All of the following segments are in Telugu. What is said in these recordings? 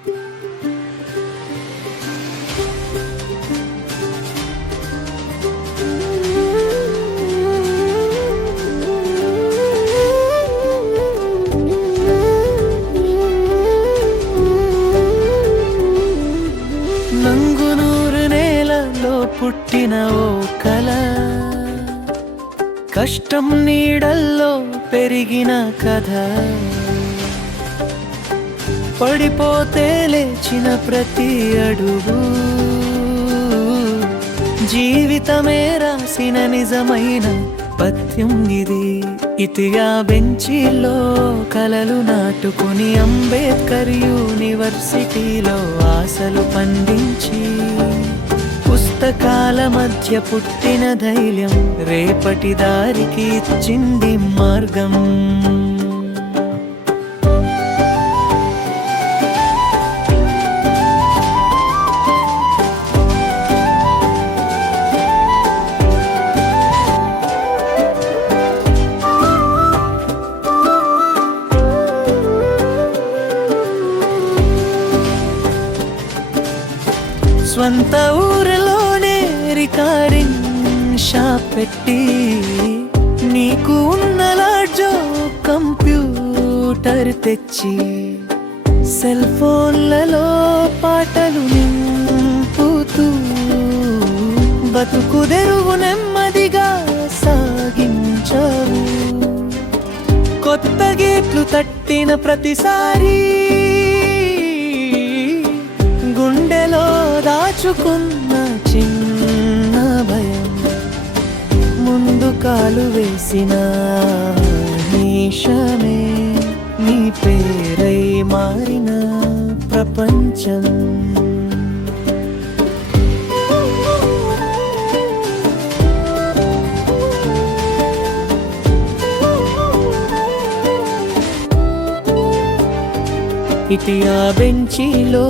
నంగునూరు నేలలో పుట్టిన ఓ కల, కష్టం నీడల్లో పెరిగిన కథ, పడిపోతే లేచిన ప్రతి అడుగు జీవితమే రాసిన నిజమైన పద్యం ఇది. ఇతిగా బెంచీలో కలలు నాటుకుని అంబేద్కర్ యూనివర్సిటీలో ఆశలు పండించి, పుస్తకాల మధ్య పుట్టిన ధైర్యం రేపటి దారికి ఇచ్చింది మార్గం. స్వంత ఊరిలోనే రికార్డింగ్ షాప్ పెట్టి, నీకు ఉన్న లాడ్జో కంప్యూటర్ తెచ్చి, సెల్ ఫోన్లలో పాటలు నింపుతూ బతుకు తెరువు నెమ్మదిగా సాగించావు. కొత్త గేట్లు తట్టిన ప్రతిసారి గుండెలో దాచుకున్న చిన్న భయం ముందు కాలు వేసిన నిమిషమే నీ పేరై మారిన ప్రపంచం. ఇటియా బెంచీలో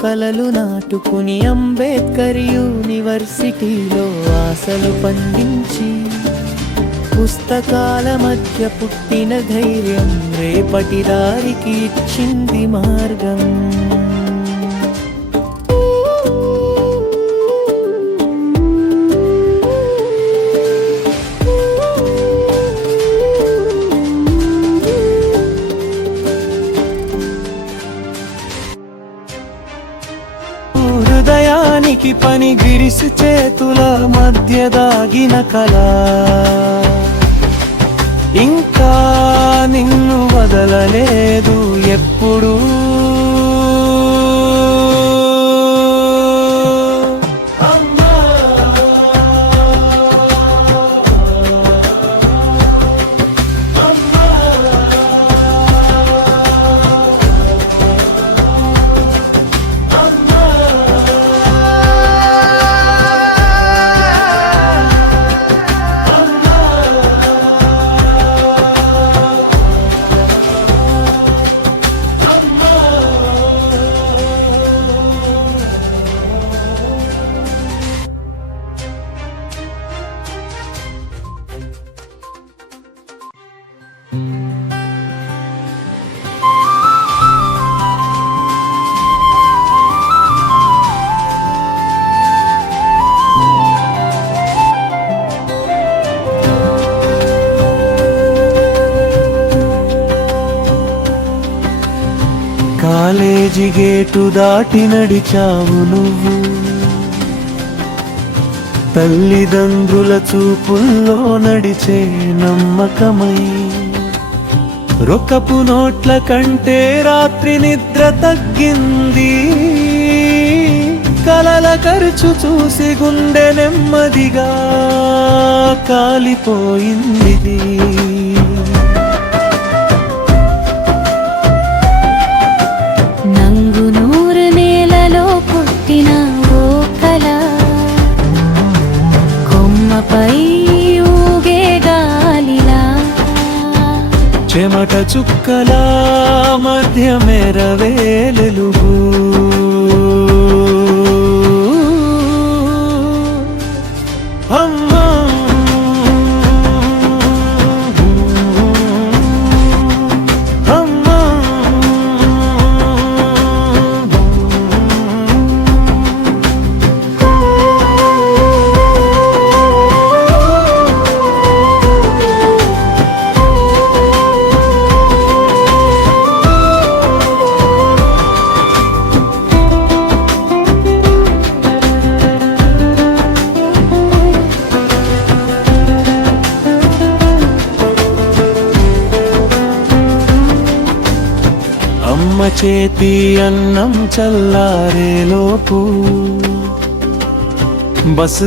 కలలు నాటుకుని అంబేద్కర్ యూనివర్సిటీలో ఆశలు పండించి, పుస్తకాల మధ్య పుట్టిన ధైర్యం రేపటి దారికి ఇచ్చింది మార్గం. హృదయానికి పని గిరిసి చేతుల మధ్య దాగిన కళ, ఇంకా నిన్ను వదలలేదు ఎప్పుడు. కాలేజీ గేటు దాటి నడిచావు నువ్వు, తల్లిదండ్రుల చూపుల్లో నడిచే నమ్మకమై. రొక్కపు నోట్ల కంటే రాత్రి నిద్ర తగ్గింది, కలల ఖర్చు చూసి గుండె నెమ్మదిగా కాలిపోయింది. నంగునూరు నేలలో పుట్టిన ఓ కల, కొమ్మపై ఊగే గాలిలా, చెమట చుక్కల మధ్య మెరవేలుగు. అమ్మా అమ్మా అమ్మ చేతి అన్నం చల్లారేలోపు బసు